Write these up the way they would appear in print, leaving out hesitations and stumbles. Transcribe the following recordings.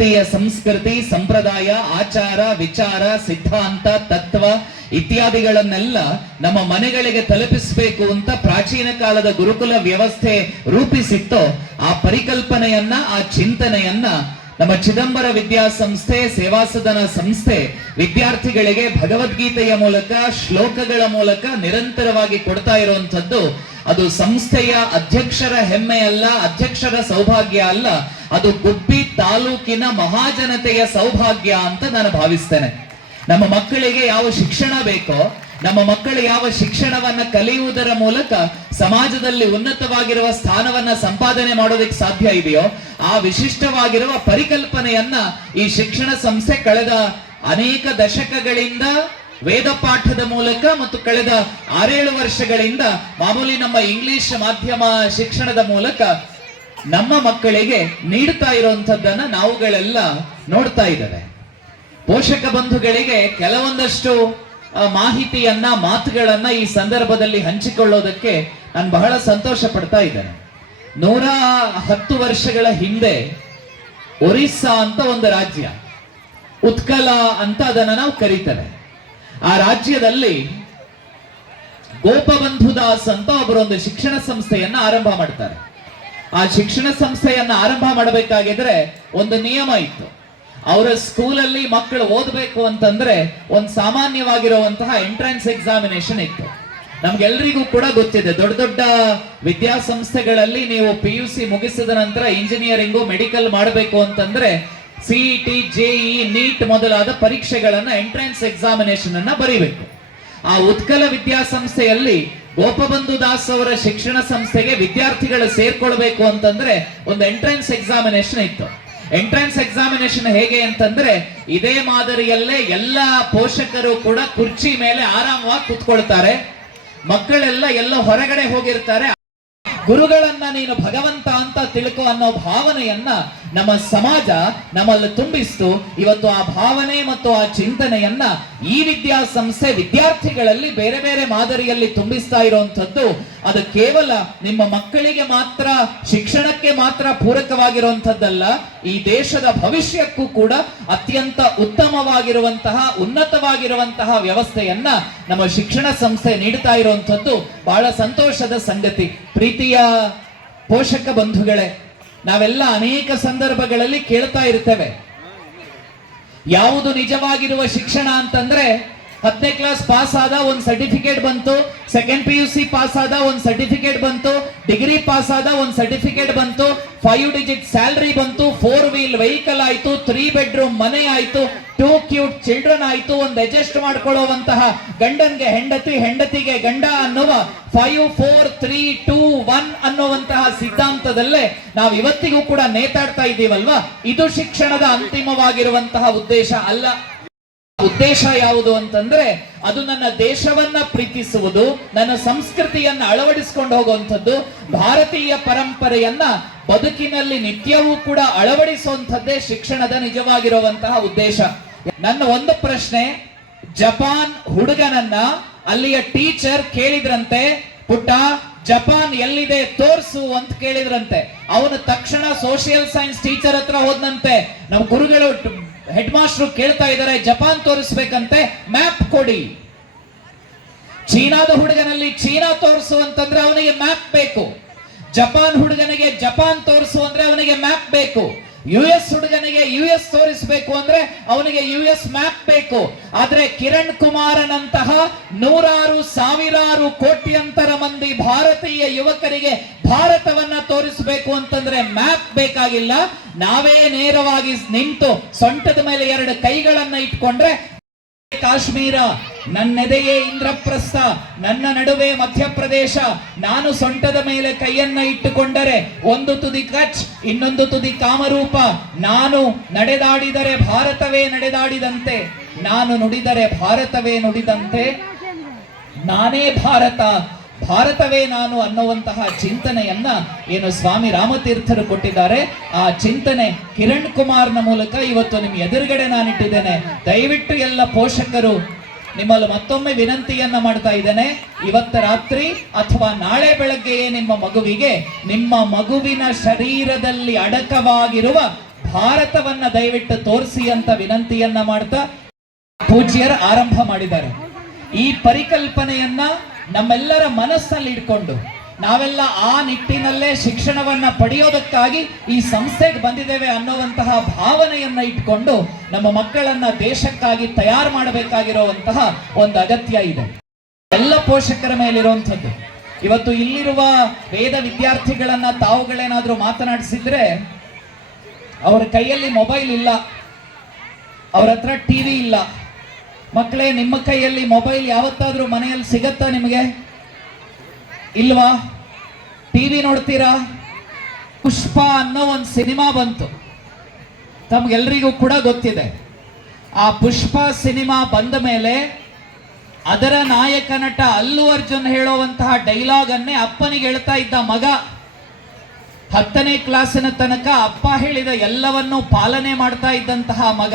ಭಾರತೀಯ ಸಂಸ್ಕೃತಿ, ಸಂಪ್ರದಾಯ, ಆಚಾರ, ವಿಚಾರ, ಸಿದ್ಧಾಂತ, ತತ್ವ ಇತ್ಯಾದಿಗಳನ್ನೆಲ್ಲ ನಮ್ಮ ಮನೆಗಳಿಗೆ ತಲುಪಿಸಬೇಕು ಅಂತ ಪ್ರಾಚೀನ ಕಾಲದ ಗುರುಕುಲ ವ್ಯವಸ್ಥೆ ರೂಪಿಸಿತ್ತೋ ಆ ಪರಿಕಲ್ಪನೆಯನ್ನ, ಆ ಚಿಂತನೆಯನ್ನ ನಮ್ಮ ಚಿದಂಬರ ವಿದ್ಯಾಸಂಸ್ಥೆ, ಸೇವಾಸದನ ಸಂಸ್ಥೆ ವಿದ್ಯಾರ್ಥಿಗಳಿಗೆ ಭಗವದ್ಗೀತೆಯ ಮೂಲಕ, ಶ್ಲೋಕಗಳ ಮೂಲಕ ನಿರಂತರವಾಗಿ ಕೊಡ್ತಾ ಇರುವಂತದ್ದು. ಅದು ಸಂಸ್ಥೆಯ ಅಧ್ಯಕ್ಷರ ಹೆಮ್ಮೆ ಅಲ್ಲ, ಅಧ್ಯಕ್ಷರ ಸೌಭಾಗ್ಯ ಅಲ್ಲ, ಅದು ಗುಬ್ಬಿ ತಾಲೂಕಿನ ಮಹಾಜನತೆಯ ಸೌಭಾಗ್ಯ ಅಂತ ನಾನು ಭಾವಿಸ್ತೇನೆ. ನಮ್ಮ ಮಕ್ಕಳಿಗೆ ಯಾವ ಶಿಕ್ಷಣ ಬೇಕೋ, ನಮ್ಮ ಮಕ್ಕಳು ಯಾವ ಶಿಕ್ಷಣವನ್ನ ಕಲಿಯುವುದರ ಮೂಲಕ ಸಮಾಜದಲ್ಲಿ ಉನ್ನತವಾಗಿರುವ ಸ್ಥಾನವನ್ನ ಸಂಪಾದನೆ ಮಾಡೋದಕ್ಕೆ ಸಾಧ್ಯ ಇದೆಯೋ ಆ ವಿಶಿಷ್ಟವಾಗಿರುವ ಪರಿಕಲ್ಪನೆಯನ್ನ ಈ ಶಿಕ್ಷಣ ಸಂಸ್ಥೆ ಕಳೆದ ಅನೇಕ ದಶಕಗಳಿಂದ ವೇದ ಪಾಠದ ಮೂಲಕ ಮತ್ತು ಕಳೆದ 6-7 ವರ್ಷಗಳಿಂದ ಮಾಮೂಲಿ ನಮ್ಮ ಇಂಗ್ಲಿಷ್ ಮಾಧ್ಯಮ ಶಿಕ್ಷಣದ ಮೂಲಕ ನಮ್ಮ ಮಕ್ಕಳಿಗೆ ನೀಡ್ತಾ ಇರುವಂತದ್ದನ್ನ ನಾವುಗಳೆಲ್ಲ ನೋಡ್ತಾ ಇದ್ದೇವೆ. ಪೋಷಕ ಬಂಧುಗಳಿಗೆ ಕೆಲವೊಂದಷ್ಟು ಮಾಹಿತಿಯನ್ನ, ಮಾತುಗಳನ್ನ ಈ ಸಂದರ್ಭದಲ್ಲಿ ಹಂಚಿಕೊಳ್ಳೋದಕ್ಕೆ ನಾನು ಬಹಳ ಸಂತೋಷ ಪಡ್ತಾ ಇದ್ದೇನೆ. 110 ವರ್ಷಗಳ ಹಿಂದೆ ಒರಿಸ್ಸಾ ಅಂತ ಒಂದು ರಾಜ್ಯ, ಉತ್ಕಲ ಅಂತ ಅದನ್ನ ನಾವು ಕರೀತೇವೆ. ಆ ರಾಜ್ಯದಲ್ಲಿ ಗೋಪಬಂಧು ದಾಸ್ ಅಂತ ಒಬ್ಬರೊಂದು ಶಿಕ್ಷಣ ಸಂಸ್ಥೆಯನ್ನ ಆರಂಭ ಮಾಡ್ತಾರೆ. ಆ ಶಿಕ್ಷಣ ಸಂಸ್ಥೆಯನ್ನ ಆರಂಭ ಮಾಡಬೇಕಾಗಿದ್ರೆ ಒಂದು ನಿಯಮ ಇತ್ತು. ಅವರ ಸ್ಕೂಲಲ್ಲಿ ಮಕ್ಕಳು ಓದಬೇಕು ಅಂತಂದ್ರೆ ಒಂದು ಸಾಮಾನ್ಯವಾಗಿರುವಂತಹ ಎಂಟ್ರೆನ್ಸ್ ಎಕ್ಸಾಮಿನೇಷನ್ ಇತ್ತು. ನಮ್ಗೆಲ್ರಿಗೂ ಕೂಡ ಗೊತ್ತಿದೆ, ದೊಡ್ಡ ದೊಡ್ಡ ವಿದ್ಯಾಸಂಸ್ಥೆಗಳಲ್ಲಿ ನೀವು PUC ಮುಗಿಸಿದ ನಂತರ ಇಂಜಿನಿಯರಿಂಗು, ಮೆಡಿಕಲ್ ಮಾಡಬೇಕು ಅಂತಂದ್ರೆ CET, JEE, NEET ಮೊದಲಾದ ಪರೀಕ್ಷೆಗಳನ್ನ, ಎಂಟ್ರೆನ್ಸ್ ಎಕ್ಸಾಮಿನೇಷನ್ ಅನ್ನ ಬರೀಬೇಕು. ಆ ಉತ್ಕಲ ವಿದ್ಯಾಸಂಸ್ಥೆಯಲ್ಲಿ ಗೋಪಬಂಧು ದಾಸ್ ಅವರ ಶಿಕ್ಷಣ ಸಂಸ್ಥೆಗೆ ವಿದ್ಯಾರ್ಥಿಗಳು ಸೇರ್ಕೊಳ್ಬೇಕು ಅಂತಂದ್ರೆ ಒಂದು ಎಂಟ್ರೆನ್ಸ್ ಎಕ್ಸಾಮಿನೇಷನ್ ಇತ್ತು. ಎಂಟ್ರೆನ್ಸ್ ಎಕ್ಸಾಮಿನೇಷನ್ ಹೇಗೆ ಅಂತಂದ್ರೆ ಇದೇ ಮಾದರಿಯಲ್ಲೇ ಎಲ್ಲ ಪೋಷಕರು ಕೂಡ ಕುರ್ಚಿ ಮೇಲೆ ಆರಾಮವಾಗಿ ಕೂತ್ಕೊಳ್ತಾರೆ. ಮಕ್ಕಳೆಲ್ಲ ಎಲ್ಲ ಹೊರಗಡೆ ಹೋಗಿರ್ತಾರೆ. ಗುರುಗಳನ್ನ ನೀನು ಭಗವಂತ ಅಂತ ತಿಳ್ಕೊ ಅನ್ನೋ ಭಾವನೆಯನ್ನ ನಮ್ಮ ಸಮಾಜ ನಮ್ಮಲ್ಲಿ ತುಂಬಿಸ್ತು. ಇವತ್ತು ಆ ಭಾವನೆ ಮತ್ತು ಆ ಚಿಂತನೆಯನ್ನ ಈ ವಿದ್ಯಾಸಂಸ್ಥೆ ವಿದ್ಯಾರ್ಥಿಗಳಲ್ಲಿ ಬೇರೆ ಬೇರೆ ಮಾದರಿಯಲ್ಲಿ ತುಂಬಿಸ್ತಾ ಇರುವಂತದ್ದು. ಅದು ಕೇವಲ ನಿಮ್ಮ ಮಕ್ಕಳಿಗೆ ಮಾತ್ರ, ಶಿಕ್ಷಣಕ್ಕೆ ಮಾತ್ರ ಪೂರಕವಾಗಿರುವಂತದ್ದಲ್ಲ, ಈ ದೇಶದ ಭವಿಷ್ಯಕ್ಕೂ ಕೂಡ ಅತ್ಯಂತ ಉತ್ತಮವಾಗಿರುವಂತಹ, ಉನ್ನತವಾಗಿರುವಂತಹ ವ್ಯವಸ್ಥೆಯನ್ನ ನಮ್ಮ ಶಿಕ್ಷಣ ಸಂಸ್ಥೆ ನೀಡುತ್ತಾ ಇರುವಂತದ್ದು ಬಹಳ ಸಂತೋಷದ ಸಂಗತಿ. ಪ್ರೀತಿಯ ಪೋಷಕ ಬಂಧುಗಳೇ, ನಾವೆಲ್ಲ ಅನೇಕ ಸಂದರ್ಭಗಳಲ್ಲಿ ಕೇಳ್ತಾ ಇರ್ತೇವೆ, ಯಾವುದು ನಿಜವಾಗಿರುವ ಶಿಕ್ಷಣ ಅಂತಂದ್ರೆ 10ನೇ ಕ್ಲಾಸ್ ಪಾಸ್ ಆದ ಒಂದು ಸರ್ಟಿಫಿಕೇಟ್ ಬಂತು, ಸೆಕೆಂಡ್ PUC ಪಾಸ್ ಆದ ಒಂದು ಸರ್ಟಿಫಿಕೇಟ್ ಬಂತು, ಡಿಗ್ರಿ ಪಾಸ್ ಆದ ಒಂದು ಸರ್ಟಿಫಿಕೇಟ್ ಬಂತು, 5 ಡಿಜಿಟ್ ಸ್ಯಾಲರಿ ಬಂತು, 4 ವೀಲ್ ವೆಹಿಕಲ್ ಆಯ್ತು, 3 ಬೆಡ್ರೂಮ್ ಮನೆ ಆಯ್ತು, 2 ಕ್ಯೂಟ್ ಚಿಲ್ಡ್ರನ್ ಆಯ್ತು, ಒಂದು ಅಡ್ಜಸ್ಟ್ ಮಾಡ್ಕೊಳ್ಳುವಂತಹ ಗಂಡನ್ಗೆ ಹೆಂಡತಿ, ಹೆಂಡತಿಗೆ ಗಂಡ ಅನ್ನುವ 5, 4, 3, 2, 1 ಅನ್ನುವಂತಹ ಸಿದ್ಧಾಂತದಲ್ಲೇ ನಾವು ಇವತ್ತಿಗೂ ಕೂಡ ನೇತಾಡ್ತಾ ಇದ್ದೀವಲ್ವಾ. ಇದು ಶಿಕ್ಷಣದ ಅಂತಿಮವಾಗಿರುವಂತಹ ಉದ್ದೇಶ ಅಲ್ಲ. ಉದ್ದೇಶ ಯಾವುದು ಅಂತಂದ್ರೆ ಅದು ನನ್ನ ದೇಶವನ್ನ ಪ್ರೀತಿಸುವುದು, ನನ್ನ ಸಂಸ್ಕೃತಿಯನ್ನ ಅಳವಡಿಸಿಕೊಂಡು ಹೋಗುವಂಥದ್ದು, ಭಾರತೀಯ ಪರಂಪರೆಯನ್ನ ಬದುಕಿನಲ್ಲಿ ನಿತ್ಯವೂ ಕೂಡ ಅಳವಡಿಸುವಂಥದ್ದೇ ಶಿಕ್ಷಣದ ನಿಜವಾಗಿರುವಂತಹ ಉದ್ದೇಶ. ನನ್ನ ಒಂದು ಪ್ರಶ್ನೆ, ಜಪಾನ್ ಹುಡುಗನನ್ನ ಅಲ್ಲಿಯ ಟೀಚರ್ ಕೇಳಿದ್ರಂತೆ, ಪುಟ್ಟ ಜಪಾನ್ ಎಲ್ಲಿದೆ ತೋರ್ಸು ಅಂತ ಕೇಳಿದ್ರಂತೆ. ಅವನು ತಕ್ಷಣ ಸೋಷಿಯಲ್ ಸೈನ್ಸ್ ಟೀಚರ್ ಹತ್ರ ಹೋದಂತೆ. ನಮ್ಮ ಗುರುಗಳು, ಹೆಡ್ ಮಾಸ್ಟರ್ ಕೇಳ್ತಾ ಇದ್ದಾರೆ, ಜಪಾನ್ ತೋರಿಸ್ಬೇಕಂತೆ, ಮ್ಯಾಪ್ ಕೊಡಿ. ಚೀನಾದ ಹುಡುಗನಲ್ಲಿ ಚೀನಾ ತೋರಿಸು ಅಂತಂದ್ರೆ ಅವನಿಗೆ ಮ್ಯಾಪ್ ಬೇಕು. ಜಪಾನ್ ಹುಡುಗನಿಗೆ ಜಪಾನ್ ತೋರಿಸು ಅಂದ್ರೆ ಅವನಿಗೆ ಮ್ಯಾಪ್ ಬೇಕು. US ಹುಡುಗನಿಗೆ US ತೋರಿಸಬೇಕು ಅಂದ್ರೆ ಅವನಿಗೆ US ಮ್ಯಾಪ್ ಬೇಕು. ಆದ್ರೆ ಕಿರಣ್ ಕುಮಾರನಂತಹ ನೂರಾರು ಸಾವಿರಾರು ಕೋಟ್ಯಂತರ ಮಂದಿ ಭಾರತೀಯ ಯುವಕರಿಗೆ ಭಾರತವನ್ನ ತೋರಿಸಬೇಕು ಅಂತಂದ್ರೆ ಮ್ಯಾಪ್ ಬೇಕಾಗಿಲ್ಲ. ನಾವೇ ನೇರವಾಗಿ ನಿಂತು ಸೊಂಟದ ಮೇಲೆ 2 ಕೈಗಳನ್ನ ಇಟ್ಕೊಂಡ್ರೆ ಕಾಶ್ಮೀರ, ನನ್ನೆದೆಯೇ ಇಂದ್ರಪ್ರಸ್ಥ, ನನ್ನ ನಡುವೆ ಮಧ್ಯಪ್ರದೇಶ, ನಾನು ಸೊಂಟದ ಮೇಲೆ ಕೈಯನ್ನ ಇಟ್ಟುಕೊಂಡರೆ ಒಂದು ತುದಿ ಕಚ್, ಇನ್ನೊಂದು ತುದಿ ಕಾಮರೂಪ, ನಾನು ನಡೆದಾಡಿದರೆ ಭಾರತವೇ ನಡೆದಾಡಿದಂತೆ, ನಾನು ನುಡಿದರೆ ಭಾರತವೇ ನುಡಿದಂತೆ, ನಾನೇ ಭಾರತ, ಭಾರತವೇ ನಾನು ಅನ್ನುವಂತಹ ಚಿಂತನೆಯನ್ನ ಏನು ಸ್ವಾಮಿ ರಾಮತೀರ್ಥರು ಕೊಟ್ಟಿದ್ದಾರೆ. ಆ ಚಿಂತನೆ ಕಿರಣ್ ಕುಮಾರ್ನ ಮೂಲಕ ಇವತ್ತು ನಿಮ್ಮ ಎದುರುಗಡೆ ನಾನಿಟ್ಟಿದ್ದೇನೆ. ದಯವಿಟ್ಟು ಎಲ್ಲ ಪೋಷಕರು ನಿಮ್ಮಲ್ಲಿ ಮತ್ತೊಮ್ಮೆ ವಿನಂತಿಯನ್ನ ಮಾಡ್ತಾ ಇದ್ದೇನೆ, ಇವತ್ತ ರಾತ್ರಿ ಅಥವಾ ನಾಳೆ ಬೆಳಗ್ಗೆಯೇ ನಿಮ್ಮ ಮಗುವಿನ ಶರೀರದಲ್ಲಿ ಅಡಕವಾಗಿರುವ ಭಾರತವನ್ನ ದಯವಿಟ್ಟು ತೋರಿಸಿ ಅಂತ ವಿನಂತಿಯನ್ನ ಮಾಡ್ತಾ ಪೂಜ್ಯರು ಆರಂಭ ಮಾಡಿದ್ದಾರೆ. ಈ ಪರಿಕಲ್ಪನೆಯನ್ನ ನಮ್ಮೆಲ್ಲರ ಮನಸ್ಸಲ್ಲಿ ಇಟ್ಕೊಂಡು ನಾವೆಲ್ಲ ಆ ನಿಟ್ಟಿನಲ್ಲೇ ಶಿಕ್ಷಣವನ್ನ ಪಡೆಯೋದಕ್ಕಾಗಿ ಈ ಸಂಸ್ಥೆಗೆ ಬಂದಿದ್ದೇವೆ ಅನ್ನುವಂತಹ ಭಾವನೆಯನ್ನ ಇಟ್ಕೊಂಡು ನಮ್ಮ ಮಕ್ಕಳನ್ನ ದೇಶಕ್ಕಾಗಿ ತಯಾರು ಮಾಡಬೇಕಾಗಿರುವಂತಹ ಒಂದು ಅಗತ್ಯ ಇದೆ. ಎಲ್ಲ ಪೋಷಕರ ಮೇಲಿರುವಂಥದ್ದು. ಇವತ್ತು ಇಲ್ಲಿರುವ ವೇದ ವಿದ್ಯಾರ್ಥಿಗಳನ್ನ ತಾವುಗಳೇನಾದ್ರೂ ಮಾತನಾಡಿಸಿದ್ರೆ ಅವರ ಕೈಯಲ್ಲಿ ಮೊಬೈಲ್ ಇಲ್ಲ, ಅವ್ರ ಹತ್ರ ಟಿವಿ ಇಲ್ಲ. ಮಕ್ಕಳೇ, ನಿಮ್ಮ ಕೈಯಲ್ಲಿ ಮೊಬೈಲ್ ಯಾವತ್ತಾದ್ರೂ ಮನೆಯಲ್ಲಿ ಸಿಗತ್ತಾ ನಿಮಗೆ? ಇಲ್ವಾ? ಟಿವಿ ನೋಡ್ತೀರಾ? ಪುಷ್ಪ ಅನ್ನೋ ಒಂದು ಸಿನಿಮಾ ಬಂತು, ತಮ್ಗೆಲ್ರಿಗೂ ಕೂಡ ಗೊತ್ತಿದೆ. ಆ ಪುಷ್ಪ ಸಿನಿಮಾ ಬಂದ ಮೇಲೆ ಅದರ ನಾಯಕ ನಟ ಅಲ್ಲು ಅರ್ಜುನ್ ಹೇಳುವಂತಹ ಡೈಲಾಗ್ ಅನ್ನೇ ಅಪ್ಪನಿಗೆ ಹೇಳ್ತಾ ಇದ್ದ ಮಗ. 10ನೇ ಕ್ಲಾಸಿನ ತನಕ ಅಪ್ಪ ಹೇಳಿದ ಎಲ್ಲವನ್ನೂ ಪಾಲನೆ ಮಾಡ್ತಾ ಇದ್ದಂತಹ ಮಗ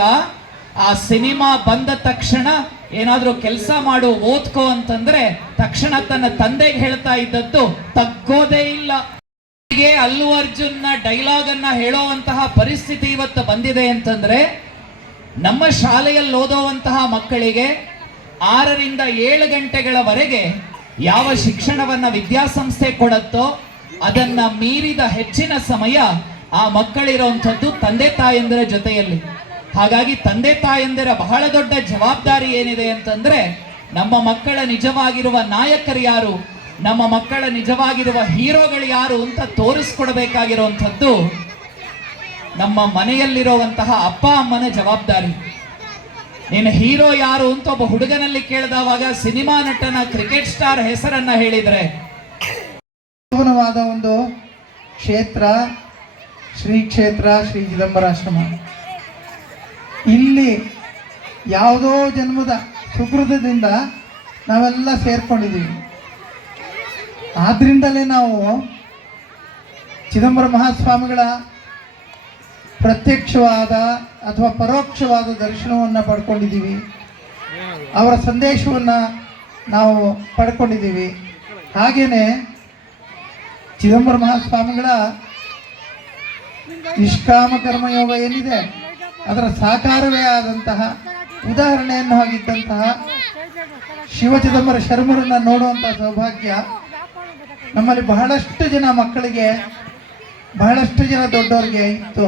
ಆ ಸಿನಿಮಾ ಬಂದ ತಕ್ಷಣ ಏನಾದ್ರೂ ಕೆಲಸ ಮಾಡು, ಓದ್ಕೋ ಅಂತಂದ್ರೆ ತಕ್ಷಣ ತನ್ನ ತಂದೆಗೆ ಹೇಳ್ತಾ ಇದ್ದದ್ದು ತಗ್ಗೋದೇ ಇಲ್ಲ. ಹೀಗೆ ಅಲ್ಲು ಅರ್ಜುನ್ ನ ಡೈಲಾಗ್ ಅನ್ನ ಹೇಳುವಂತಹ ಪರಿಸ್ಥಿತಿ ಇವತ್ತು ಬಂದಿದೆ ಅಂತಂದ್ರೆ ನಮ್ಮ ಶಾಲೆಯಲ್ಲಿ ಓದುವಂತಹ ಮಕ್ಕಳಿಗೆ 6ರಿಂದ 7 ಗಂಟೆಗಳವರೆಗೆ ಯಾವ ಶಿಕ್ಷಣವನ್ನ ವಿದ್ಯಾಸಂಸ್ಥೆ ಕೊಡುತ್ತೋ ಅದನ್ನ ಮೀರಿದ ಹೆಚ್ಚಿನ ಸಮಯ ಆ ಮಕ್ಕಳಿರುವಂಥದ್ದು ತಂದೆ ತಾಯಂದಿರ ಜೊತೆಯಲ್ಲಿ. ಹಾಗಾಗಿ ತಂದೆ ತಾಯಂದಿರ ಬಹಳ ದೊಡ್ಡ ಜವಾಬ್ದಾರಿ ಏನಿದೆ ಅಂತಂದ್ರೆ ನಮ್ಮ ಮಕ್ಕಳ ನಿಜವಾಗಿರುವ ನಾಯಕರು ಯಾರು, ನಮ್ಮ ಮಕ್ಕಳ ನಿಜವಾಗಿರುವ ಹೀರೋಗಳು ಯಾರು ಅಂತ ತೋರಿಸ್ಕೊಡ್ಬೇಕಾಗಿರುವಂಥದ್ದು ನಮ್ಮ ಮನೆಯಲ್ಲಿರುವಂತಹ ಅಪ್ಪ ಅಮ್ಮನ ಜವಾಬ್ದಾರಿ. ನೀನು ಹೀರೋ ಯಾರು ಅಂತ ಒಬ್ಬ ಹುಡುಗನಲ್ಲಿ ಕೇಳಿದವಾಗ ಸಿನಿಮಾ ನಟನ, ಕ್ರಿಕೆಟ್ ಸ್ಟಾರ್ ಹೆಸರನ್ನ ಹೇಳಿದ್ರೆ ಒಂದು ಕ್ಷೇತ್ರ ಶ್ರೀ ಕ್ಷೇತ್ರ ಶ್ರೀ ಚಿದಂಬರಾಶ್ರಮ. ಇಲ್ಲಿ ಯಾವುದೋ ಜನ್ಮದ ಸುಕೃತದಿಂದ ನಾವೆಲ್ಲ ಸೇರ್ಕೊಂಡಿದ್ದೀವಿ. ಆದ್ರಿಂದಲೇ ನಾವು ಚಿದಂಬರ ಮಹಾಸ್ವಾಮಿಗಳ ಪ್ರತ್ಯಕ್ಷವಾದ ಅಥವಾ ಪರೋಕ್ಷವಾದ ದರ್ಶನವನ್ನು ಪಡ್ಕೊಂಡಿದ್ದೀವಿ. ಅವರ ಸಂದೇಶವನ್ನು ನಾವು ಪಡ್ಕೊಂಡಿದ್ದೀವಿ. ಹಾಗೆಯೇ ಚಿದಂಬರ ಮಹಾಸ್ವಾಮಿಗಳ ನಿಷ್ಕಾಮ ಕರ್ಮಯೋಗ ಏನಿದೆ ಅದರ ಸಾಕಾರವೇ ಆದಂತಹ ಉದಾಹರಣೆಯನ್ನು ಆಗಿದ್ದಂತಹ ಶಿವ ಚಿದಂಬರ ಶರ್ಮರನ್ನ ನೋಡುವಂತಹ ಸೌಭಾಗ್ಯ ನಮ್ಮಲ್ಲಿ ಬಹಳಷ್ಟು ಜನ ಮಕ್ಕಳಿಗೆ, ಬಹಳಷ್ಟು ಜನ ದೊಡ್ಡವರಿಗೆ ಇತ್ತು.